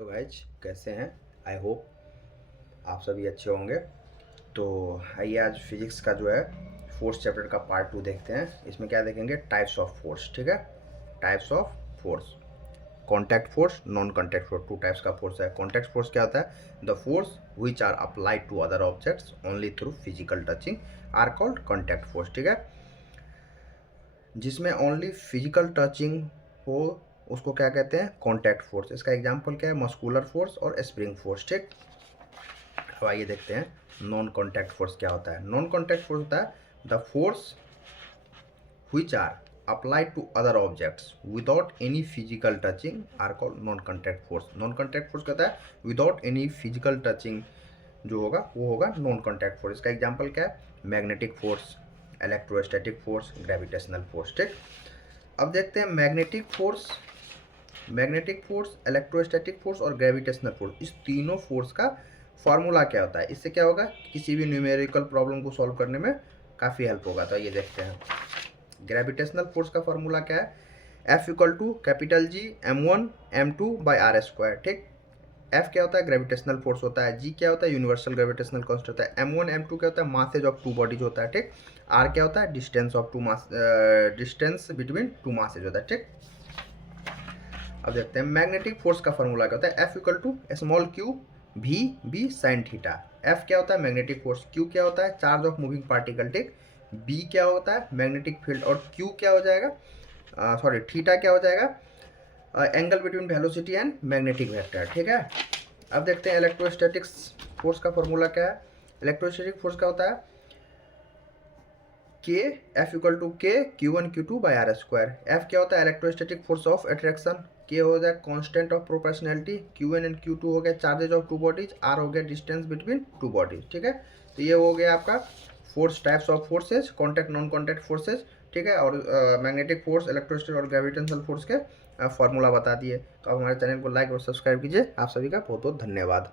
तो गाइज कैसे हैं। आई होप आप सभी अच्छे होंगे। तो आइए आज फिजिक्स का जो है फोर्स चैप्टर का पार्ट 2 देखते हैं। इसमें क्या देखेंगे, टाइप्स ऑफ फोर्स। ठीक है, types of force, contact force, non contact force. Two types का फोर्स है। कॉन्टैक्ट फोर्स क्या होता है, the force which are applied to other objects only through physical touching are called contact force. ठीक है, जिसमें ओनली फिजिकल टचिंग हो उसको क्या कहते हैं, कॉन्टैक्ट फोर्स। इसका एग्जांपल क्या है, मस्कुलर फोर्स और स्प्रिंग फोर्स। ठीक, अब आइए देखते हैं नॉन कॉन्टैक्ट फोर्स क्या होता है। नॉन कॉन्टैक्ट फोर्स होता है the force which are applied to other objects without any physical touching are called non contact force. non contact force कहता है without any physical touching जो होगा वो होगा नॉन कॉन्टैक्ट फोर्स। इसका एग्जांपल क्या है, magnetic force, electrostatic force, gravitational force. ठीक, अब देखते हैं मैग्नेटिक फोर्स, इलेक्ट्रोस्टैटिक फोर्स और ग्रेविटेशनल फोर्स, इस तीनों फोर्स का फार्मूला क्या होता है। इससे क्या होगा, किसी भी न्यूमेरिकल प्रॉब्लम को सॉल्व करने में काफ़ी हेल्प होगा। तो ये देखते हैं ग्रेविटेशनल फोर्स का फार्मूला क्या है, F equal to capital G m1 m2 by r square. ठीक, F क्या होता है, ग्रेविटेशनल फोर्स होता है। G क्या होता है, यूनिवर्सल ग्रेविटेशनल कांस्टेंट होता है। m1 m2 क्या होता है, मासेज ऑफ टू बॉडीज होता है। ठीक, R क्या होता है, distance of two mass, distance between two masses होता है। ठीक, अब देखते हैं मैग्नेटिक फोर्स का फॉर्मूला क्या होता है, F equal to small q v b sine theta. F क्या होता है, मैग्नेटिक फोर्स, Q क्या होता है, चार्ज ऑफ मूविंग पार्टिकल। ठीक, B क्या होता है, मैग्नेटिक फील्ड, और Q क्या हो जाएगा, सॉरी थीटा क्या हो जाएगा, angle between velocity and magnetic vector. ठीक है, अब देखते हैं इलेक्ट्रोस्टैटिक्स फोर्स का फॉर्मूला क्या है। इलेक्ट्रोस्टैटिक फोर्स का होता है के एफ इक्वल टू के Q1 Q2 by r square. F क्या होता है, इलेक्ट्रोस्टैटिक फोर्स ऑफ अट्रैक्शन। के हो जाए constant of proportionality, Q1 and Q2 हो गया charges of two bodies, r हो गया डिस्टेंस बिटवीन टू बॉडीज। ठीक है, तो ये हो गया आपका force, types of forces, contact non contact forces. ठीक है, और मैग्नेटिक फोर्स, इलेक्ट्रोस्टैटिक और ग्रेविटेशनल फोर्स के फार्मूला बता दिए। तो आप हमारे चैनल को लाइक और सब्सक्राइब कीजिए। आप सभी का बहुत बहुत धन्यवाद।